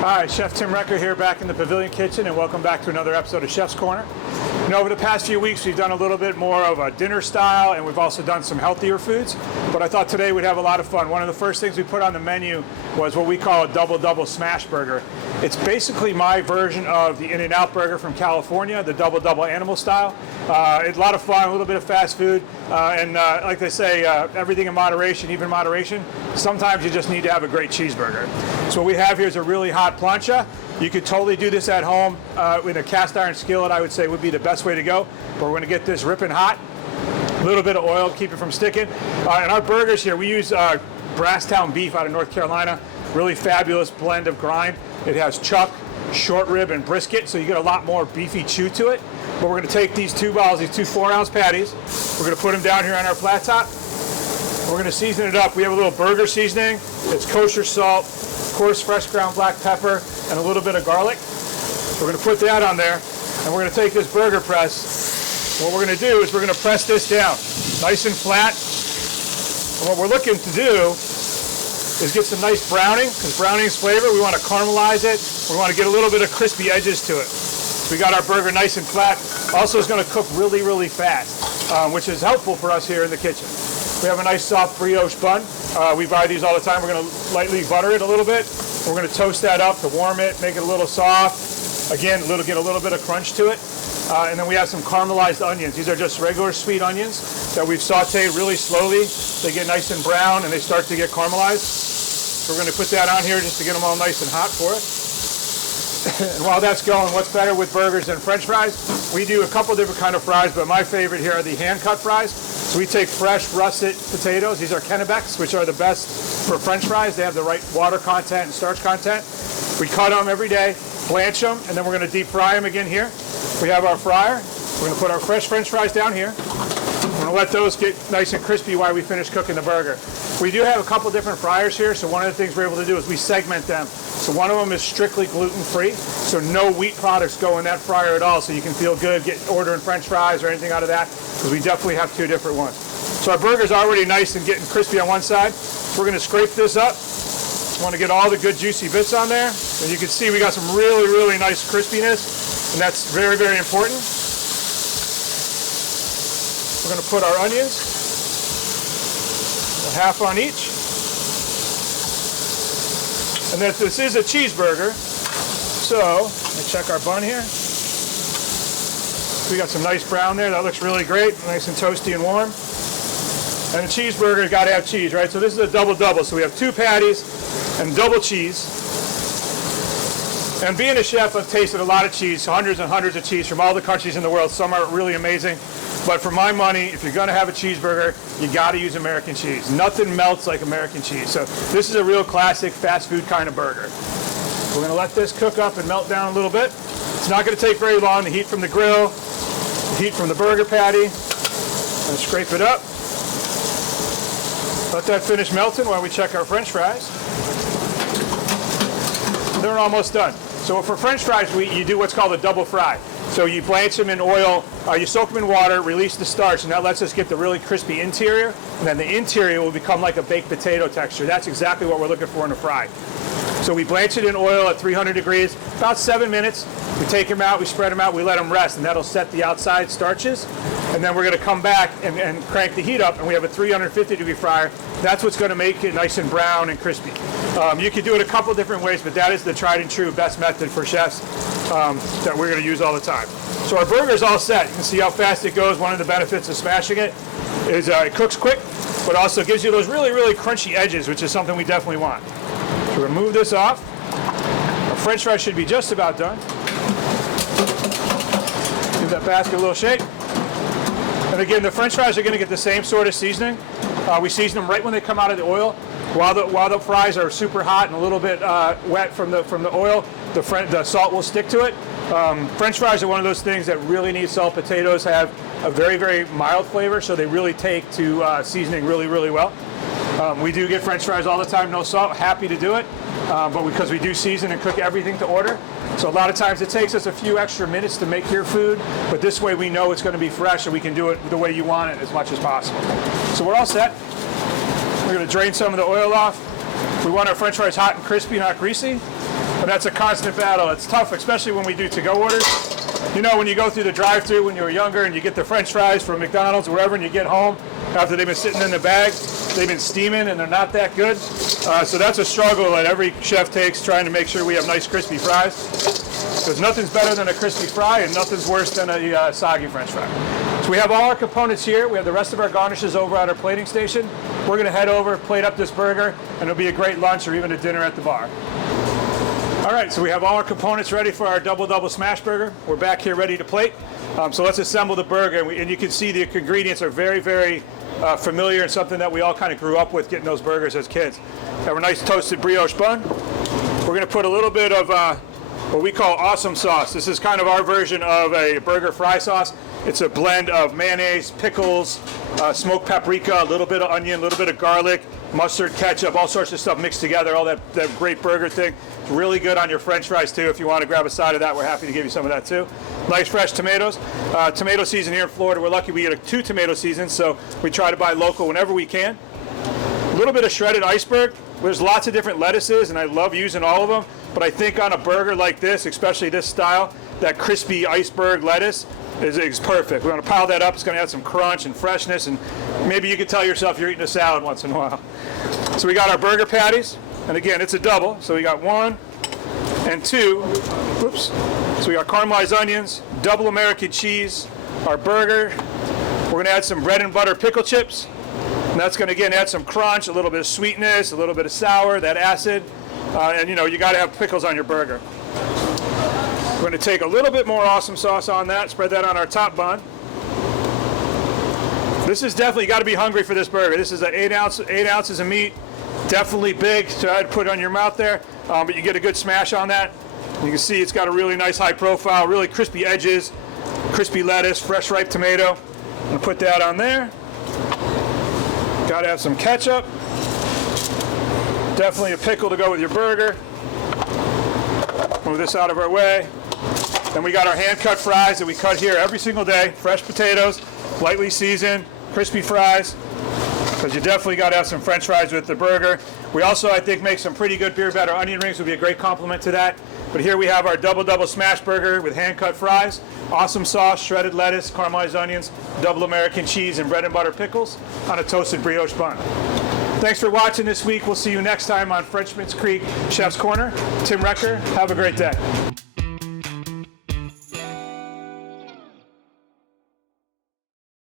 Hi, Chef Tim Recker here back in the Pavilion Kitchen, and welcome back to another episode of Chef's Corner. Over the past few weeks we've done a little bit more of a dinner style, and we've also done some healthier foods, but I thought today we'd have a lot of fun. One of the first things we put on the menu was what we call a double smash burger. It's basically my version of the In-N-Out burger from California, the double animal style. It's a lot of fun, a little bit of fast food, and like they say, everything in moderation, even moderation. Sometimes you just need to have a great cheeseburger. So what we have here is a really hot plancha. You could totally do this at home with a cast iron skillet. I would say would be the best way to go. But we're going to get this ripping hot. A little bit of oil to keep it from sticking. And our burgers here, we use Brasstown beef out of North Carolina. Really fabulous blend of grind. It has chuck, short rib, and brisket, so you get a lot more beefy chew to it. But we're going to take these two 4-ounce patties. We're going to put them down here on our flat top. We're going to season it up. We have a little burger seasoning. It's kosher salt, coarse fresh ground black pepper, and a little bit of garlic. We're going to put that on there, and we're going to take this burger press. What we're going to do is we're going to press this down nice and flat. And what we're looking to do is get some nice browning, because browning's flavor, we want to caramelize it. We want to get a little bit of crispy edges to it. So we got our burger nice and flat. Also, it's going to cook really fast, which is helpful for us here in the kitchen. We have a nice soft brioche bun. We buy these all the time. We're going to lightly butter it a little bit. We're going to toast that up to warm it, make it a little soft. Again, get a little bit of crunch to it. And then we have some caramelized onions. These are just regular sweet onions that we've sauteed really slowly. They get nice and brown and they start to get caramelized. So we're going to put that on here just to get them all nice and hot for us. And while that's going, what's better with burgers than French fries? We do a couple different kind of fries, but my favorite here are the hand-cut fries. So we take fresh russet potatoes. These are Kennebecks, which are the best for French fries. They have the right water content and starch content. We cut them every day, blanch them, and then we're going to deep fry them again here. We have our fryer. We're going to put our fresh French fries down here. We're going to let those get nice and crispy while we finish cooking the burger. We do have a couple different fryers here, so one of the things we're able to do is we segment them. So one of them is strictly gluten-free, so no wheat products go in that fryer at all, so you can feel good ordering French fries or anything out of that, because we definitely have two different ones. So our burger's already nice and getting crispy on one side. So we're going to scrape this up. We want to get all the good juicy bits on there. And you can see we got some really nice crispiness, and that's very important. We're going to put our onions, half on each. And then this is a cheeseburger, so let me check our bun here. We got some nice brown there. That looks really great, nice and toasty and warm. And a cheeseburger's got to have cheese, right? So this is a double. So we have two patties and double cheese. And being a chef, I've tasted a lot of cheese, hundreds and hundreds of cheese from all the countries in the world. Some are really amazing. But for my money, if you're going to have a cheeseburger, you got to use American cheese. Nothing melts like American cheese. So this is a real classic fast food kind of burger. We're going to let this cook up and melt down a little bit. It's not going to take very long. The heat from the grill, the heat from the burger patty. And scrape it up. Let that finish melting while we check our French fries. They're almost done. So for French fries, you do what's called a double fry. So you blanch them in oil, you soak them in water, release the starch, and that lets us get the really crispy interior, and then the interior will become like a baked potato texture. That's exactly what we're looking for in a fry. So we blanch it in oil at 300 degrees, about 7 minutes. We take them out, we spread them out, we let them rest, and that'll set the outside starches. And then we're going to come back and crank the heat up, and we have a 350 degree fryer. That's what's going to make it nice and brown and crispy. You can do it a couple different ways, but that is the tried and true best method for chefs that we're going to use all the time. So our burger's all set. You can see how fast it goes. One of the benefits of smashing it is it cooks quick, but also gives you those really crunchy edges, which is something we definitely want. So remove this off. Our French fries should be just about done. Give that basket a little shake. And again, the French fries are going to get the same sort of seasoning. We season them right when they come out of the oil. While the fries are super hot and a little bit wet from the oil, the salt will stick to it. French fries are one of those things that really need salt. Potatoes have a very mild flavor, so they really take to seasoning really well. We do get French fries all the time, no salt. Happy to do it, but because we do season and cook everything to order, so a lot of times it takes us a few extra minutes to make your food, but this way we know it's going to be fresh and we can do it the way you want it as much as possible. So we're all set. We're going to drain some of the oil off. We want our French fries hot and crispy, not greasy. And that's a constant battle. It's tough, especially when we do to-go orders. You know, when you go through the drive-thru when you were younger and you get the French fries from McDonald's or wherever, and you get home after they've been sitting in the bag, they've been steaming and they're not that good. So that's a struggle that every chef takes, trying to make sure we have nice crispy fries. Because nothing's better than a crispy fry, and nothing's worse than a soggy French fry. So we have all our components here. We have the rest of our garnishes over at our plating station. We're going to head over, plate up this burger, and it'll be a great lunch or even a dinner at the bar. All right, so we have all our components ready for our double smash burger. We're back here ready to plate. So let's assemble the burger, and you can see the ingredients are very, very familiar and something that we all kind of grew up with, getting those burgers as kids. Have a nice toasted brioche bun. We're going to put a little bit of what we call awesome sauce. This is kind of our version of a burger fry sauce. It's a blend of mayonnaise, pickles, smoked paprika, a little bit of onion, a little bit of garlic, mustard, ketchup, all sorts of stuff mixed together, all that great burger thing. It's really good on your French fries too. If you want to grab a side of that, we're happy to give you some of that too. Nice fresh tomatoes. Tomato season here in Florida, we're lucky we get 2 tomato seasons, so we try to buy local whenever we can. A little bit of shredded iceberg. There's lots of different lettuces, and I love using all of them, but I think on a burger like this, especially this style, that crispy iceberg lettuce is perfect. We're going to pile that up. It's going to add some crunch and freshness, and maybe you can tell yourself you're eating a salad once in a while. So we got our burger patties, and again, it's a double. So we got 1 and 2. Oops. So we got caramelized onions, double American cheese, our burger. We're going to add some bread and butter pickle chips, and that's going to again add some crunch, a little bit of sweetness, a little bit of sour, that acid, and you know, you got to have pickles on your burger. We're going to take a little bit more awesome sauce on that, spread that on our top bun. This is definitely, you got to be hungry for this burger. This is an 8 ounces of meat, definitely big, so I'd put it on your mouth there, but you get a good smash on that. You can see it's got a really nice high profile, really crispy edges, crispy lettuce, fresh ripe tomato. I'm going to put that on there. Got to have some ketchup. Definitely a pickle to go with your burger. Move this out of our way. Then we got our hand-cut fries that we cut here every single day. Fresh potatoes, lightly seasoned, crispy fries. Because you definitely got to have some French fries with the burger. We also, I think, make some pretty good beer batter onion rings. Would be a great complement to that. But here we have our double smash burger with hand-cut fries, awesome sauce, shredded lettuce, caramelized onions, double American cheese, and bread and butter pickles on a toasted brioche bun. Thanks for watching this week. We'll see you next time on Frenchman's Creek Chef's Corner. Tim Recker, have a great day.